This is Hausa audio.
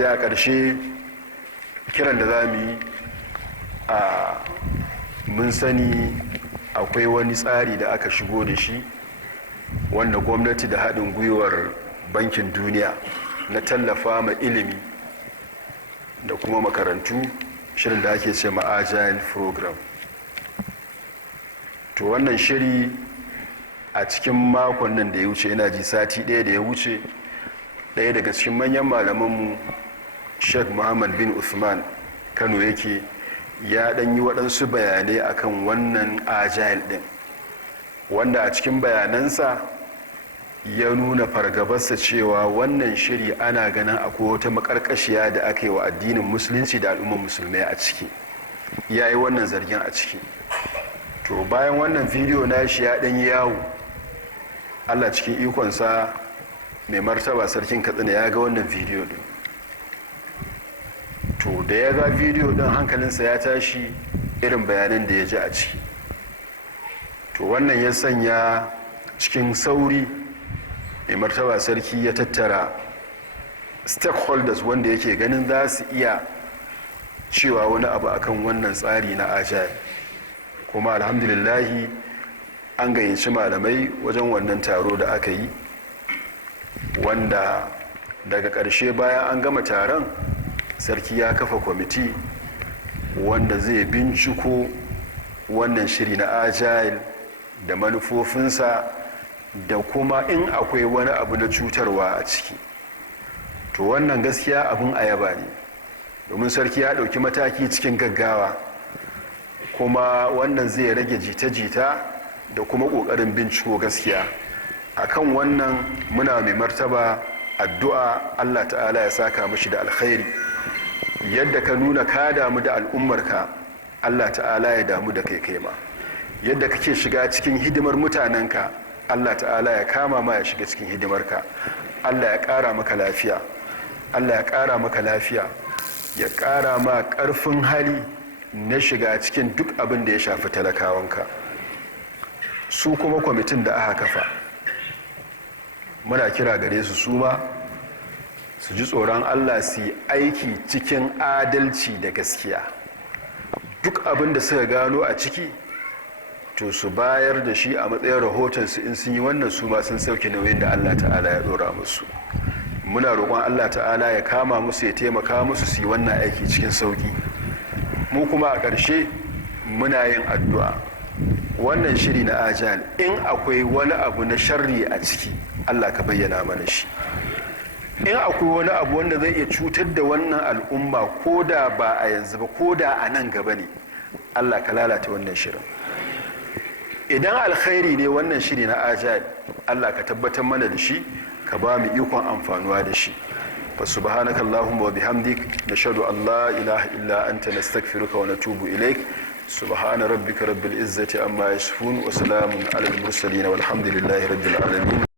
sai a ƙarshe kiran da za mu yi mun sani akwai wani tsari da aka shigo da shi wanda gwamnati da haɗin gwiwar bankin duniya na tallafa ma ilimi da kuma makarantu, shirin da ake ce ma agile program. To wannan shiri a cikin makon nan da ya wuce, ina ji sati ɗaya da ya wuce, ɗaya daga cikin manyan malamanmu Sheikh Muhammad bin Usman Kano yake ya ɗan yi waɗansu bayanai akan wannan agile ɗin, wanda a cikin bayanansa ya nuna fargabarsa cewa wannan shiri ana ganin akwai wata makarkashiya da aka yi wa addinin musulunci da al'ummar musulmai a ciki, ya yi wannan zargin a ciki. To bayan wannan bidiyo na shi ya ɗan yawo, Allah cikin ikonsa mai martaba sarkin Katsina ya ga wannan bidiyo ɗin. To da ya ga bidiyo ɗin hankalinsa ya tashi irin bayanan da ya ji a ciki. To wannan ya sanya cikin sauri mai martaba sarki ya tattara stakeholders wanda yake ganin za su iya cewa wani abu akan wannan tsari na agile, kuma alhamdulillahi an gayyaci malamai wajen wannan taro da aka yi, wanda daga ƙarshe bayan an gama taron sarki ya kafa kwamiti wanda zai binciko wannan shiri na agile da manufofinsa da kuma in akwai wani abu na cutarwa a ciki. To wannan gaskiya abin ayaba ne, domin sarki ya ɗauki mataki cikin gaggawa, kuma wannan zai rage jita-jita da kuma ƙoƙarin binciko gaskiya. Akan wannan muna mai martaba addu'a Allah ta'ala ya saka mashi da alkhairi, yadda ka nuna ka damu da al'ummarka, Allah ta'ala ya damu da kai ma, yadda kake shiga cikin hidimar mutanenka, Allah ta'ala ya kama ma ya shiga cikin hidimarka. Allah ya ƙara maka lafiya, Allah ya ƙara maka lafiya, ya ƙara ma ƙarfin hali na shiga cikin duk abin da ya shafi talakawanka. Su kuma kwamitin da aka kafa, muna kira gare su ma su ji tsoron Allah, su yi aiki cikin adalci da gaskiya. Duk abin da suka gano a ciki to su bayar da shi a matsayin rahotonsu. In sun yi wannan, su ma sun sauke nauyin da Allah ta'ala ya dora musu. Muna roƙon Allah ta'ala ya kama musu, ya taimaka musu su yi wannan aiki cikin sauƙi. Mu kuma a ƙarshe muna yin addu'a, wannan shiri na agile in akwai wani abu na sharri a ciki, Allah ka bayyana mana shi. In akwai wani abu wanda zai iya cutar da wannan al'umma, ko da ba a yanzu ba, ko da a nan gaba ne, Allah ka lalata wannan shirin. Idan alkhairi ne wannan shiri na agile, Allah ka tabbatar mana da shi, ka ba mu ikon amfanuwa da shi. fa subhanaka allahumma wa bihamdik, nashhadu an la ilaha illa anta, nastaghfiruka wa natubu ilaik. Subhana rabbika rabbil izzati amma yasifun, wa salamun alal mursalin, walhamdulillahi rabbil alamin.